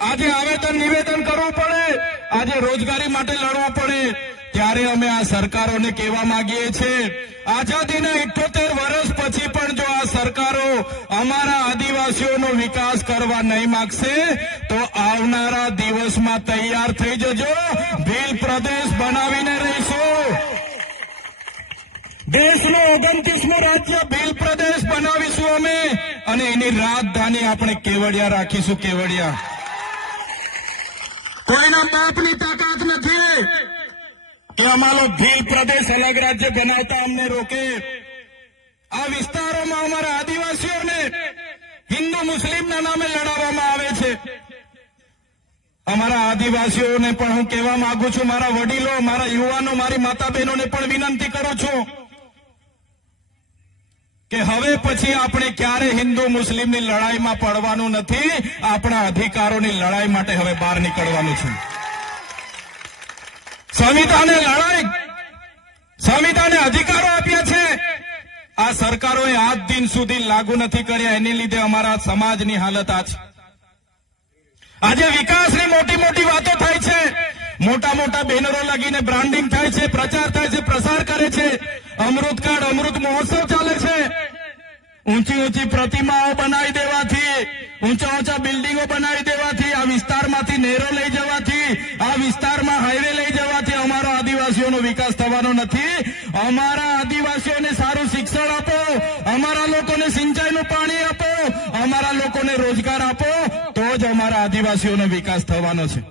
આજે આવેદન નિવેદન કરવું પડે. આજે રોજગારી માટે લડવું પડે. ત્યારે અમે આ સરકારોને કહેવા માંગીએ છીએ, આઝાદીના ઇઠોતેર વર્ષ પછી પણ જો આ સરકારો અમારા આદિવાસીઓનો વિકાસ કરવા નહીં માગશે, તો આવનારા દિવસમાં તૈયાર થઈ જજો. ભીલ પ્રદેશ બનાવીને રહીશું. દેશનો ઓગણત્રીસમો રાજ્ય ભીલ પ્રદેશ બનાવીશું અમે. અને એની રાજધાની આપણે કેવડિયા રાખીશું, કેવડિયા. કોઈના બાપની તાકાત નથી. કે અમારો ભીલ પ્રદેશ અલગ રાજ્ય બનાવતા અમને રોકે. આ વિસ્તારોમાં અમારા આદિવાસીઓને હિન્દુ મુસ્લિમના નામે લડાવવામાં આવે છે. અમારા આદિવાસીઓને પણ હું કહેવા માંગુ છું, મારા વડીલો, મારા યુવાનો, મારી માતા બહેનોને પણ વિનંતી કરું છું. કે હવે પછી આપણે ક્યારે હિન્દુ મુસ્લિમની લડાઈમાં પડવાનું નથી, આપણા અધિકારોની લડાઈ માટે હવે બહાર નીકળવાનું છે. સંવિધાને લડાઈ, સંવિધાને અધિકારો આપ્યા છે. આ સરકારોએ આજ દિન સુધી લાગુ નથી કર્યા, એની લીધે અમારા સમાજની હાલત આ છે આજે વિકાસની મોટી મોટી વાતો થાય છે. મોટા મોટા બેનરો લાગીને બ્રાન્ડિંગ થાય છે, પ્રચાર થાય છે, પ્રસાર કરે છે. અમૃત કાર્ડ અમૃત મહોત્સવ ચાલે છે. ઊંચી ઊંચી પ્રતિમાઓ બનાવી દેવાથી, ઊંચા ઊંચા બિલ્ડિંગો બનાવી દેવાથી, આ વિસ્તારમાંથી નહેરો લઈ જવાથી, આ વિસ્તારમાં હાઈવે લઈ જવાથી અમારો આદિવાસીઓનો વિકાસ થવાનો નથી. અમારા આદિવાસીઓને સારું શિક્ષણ આપો, અમારા લોકોને સિંચાઈનું પાણી આપો, અમારા લોકોને રોજગાર આપો, તો જ અમારા આદિવાસીઓનો વિકાસ થવાનો છે.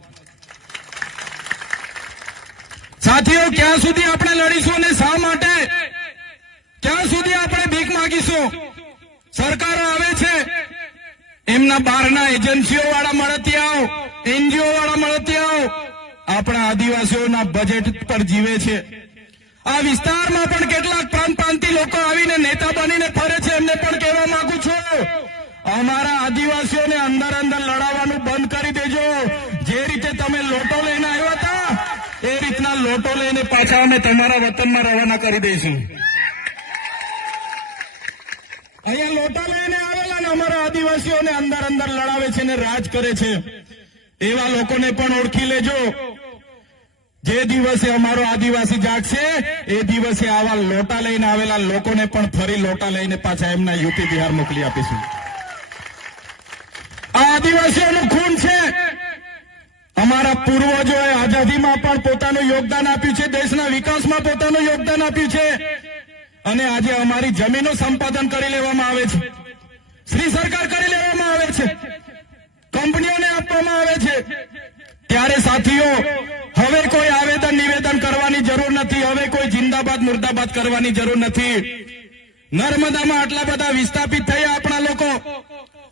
સાથીઓ, ક્યાં સુધી આપણે લડીશું ક્યાં સુધી આપણે ભીખ માગીશું. સરકારો આવે છે. એમના બહારના એજન્સીઓ વાળા મળતિયાઓ એનજીઓ વાળા મળતિયાઓ આપણા આદિવાસીઓના બજેટ પર જીવે છે. આ વિસ્તારમાં પણ કેટલાક પ્રાંત લોકો આવીને નેતા બનીને ફરે છે, એમને પણ કહેવા માંગુ છું. અમારા આદિવાસીઓને અંદર અંદર લડાવવાનું બંધ કરી દેજો. જે રીતે તમે લોટો લઈને આવ્યા હતા, એ રીતના લોટો લઈને પાછા અમે તમારા વતનમાં રવાના કરી દઈશું. અહીંયા લોટા લઈને આવેલા ને અમારા આદિવાસીઓને અંદર અંદર લડાવે છે ને રાજ કરે છે. એવા લોકોને પણ ઓળખી લેજો. જે દિવસે અમારો આદિવાસી જાગશે, એ દિવસે આવા લોટા લઈને આવેલા લોકોને પણ ફરી લોટા લઈને પાછા એમના યુપી બિહાર મોકલી આપીશું. આ આદિવાસીઓનું ખૂન છે. અમારા પૂર્વજોએ આઝાદીમાં પણ પોતાનું યોગદાન આપ્યું છે, દેશના વિકાસમાં પોતાનું યોગદાન આપ્યું છે. અને આજે અમારી જમીનનું સંપાદન કરી લેવામાં આવે છે. શ્રી સરકાર કરી લેવામાં આવે છે. કંપનીઓને આપવામાં આવે છે. ત્યારે સાથીઓ, હવે કોઈ આવેદન, નિવેદન કરવાની જરૂર નથી. હવે કોઈ જિંદાબાદ, મુર્દાબાદ કરવાની જરૂર નથી. નર્મદામાં આટલા બધા વિસ્થાપિત થયા આપણા લોકો.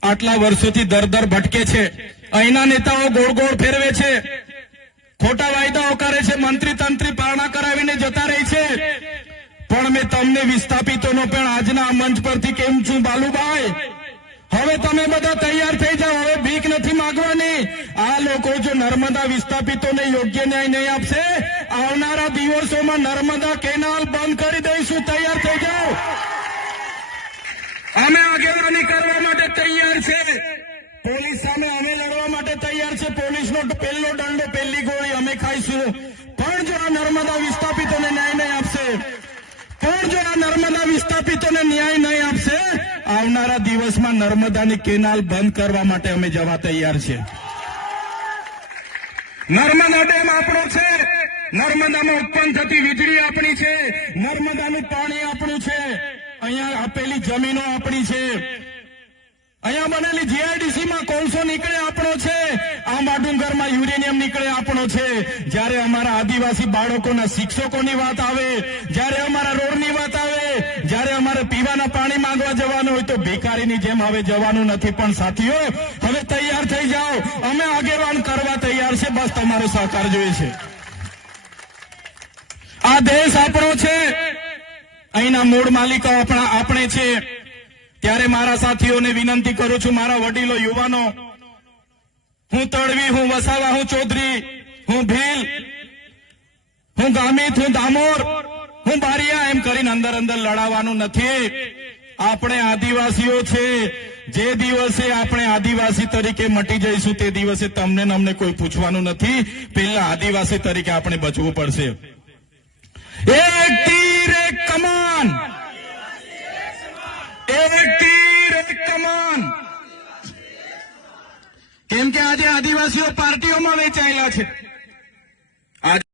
આટલા વર્ષોથી દર દર ભટકે છે. અહીંના નેતાઓ ગોળ ગોળ ફેરવે છે. ખોટા વાયદાઓ કરે છે. મંત્રી તંત્રી પારણા કરાવીને જતા રહી છે પણ મેં તમને વિસ્થાપિતોનો પણ આજના મંચ પરથી કેમ છું બાલુભાઈ? હવે તમે બધા તૈયાર થઈ જાઓ, હવે ભીખ નથી માગવાની. આ લોકો જો નર્મદા વિસ્થાપિતોને યોગ્ય ન્યાય નહીં આપશે, આવનારા દિવસોમાં નર્મદા કેનાલ બંધ કરી દઈશું. તૈયાર થઈ જાઓ. અમે આગેવાની કરવા માટે તૈયાર છે. પોલીસ સામે અમે લડવા માટે તૈયાર છે. પોલીસનો પહેલો દંડો પહેલી ગોળી અમે ખાઈશું. વિસ્થાપિતોને ન્યાય નહીં આપશે. આવનારા દિવસમાં નર્મદાની કેનાલ બંધ કરવા માટે અમે જવા તૈયાર છીએ. નર્મદા ડેમ આપણો છે. નર્મદામાં ઉત્પન્ન થતી વીજળી આપણી છે. નર્મદાનું પાણી આપણું છે. અહીંયા આપેલી જમીનો આપણી છે. અહીંયા બનેલી જીઆઈડીસી માં કોલસો નીકળે આપણો છે. આ ડુંગરમાં યુરેનિયમ નીકળે આપણો છે. જ્યારે અમારા આદિવાસી બાળકોના શિક્ષકોની વાત આવે, જ્યારે અમારા રોડની વાત જ્યારે અમારે પીવાના પાણી માંગવા જવાનું હોય તો ભિખારીની જેમ હવે જવાનું નથી પણ સાથીઓ, હવે તૈયાર થઈ જાઓ. અમે આગેવાન કરવા તૈયાર છે. બસ તમારો સહકાર જોઈએ છે. આ દેશ આપણો છે. અહીંના મૂળ માલિકો આપણા આપણે છે. ત્યારે મારા સાથીઓને વિનંતી કરું છું, મારા વડીલો, યુવાનો, હું તળવી, હું વસાવા, હું ચૌધરી, હું ભીલ, હું ગામિત, હું દામોર હું બારીયા એમ કરીને અંદર અંદર લડાવવાનું નથી. આપણે આદિવાસીઓ છે. જે દિવસે આપણે આદિવાસી તરીકે મટી જઈશું તે દિવસે તમને અમને કોઈ પૂછવાનું નથી. પેલા આદિવાસી તરીકે આપણે બચવું પડશે. એક તીર, એક કમાન. એક તીર, એક કમાન. કેમ કે આજે આદિવાસીઓ પાર્ટીઓમાં વેચાયેલા છે.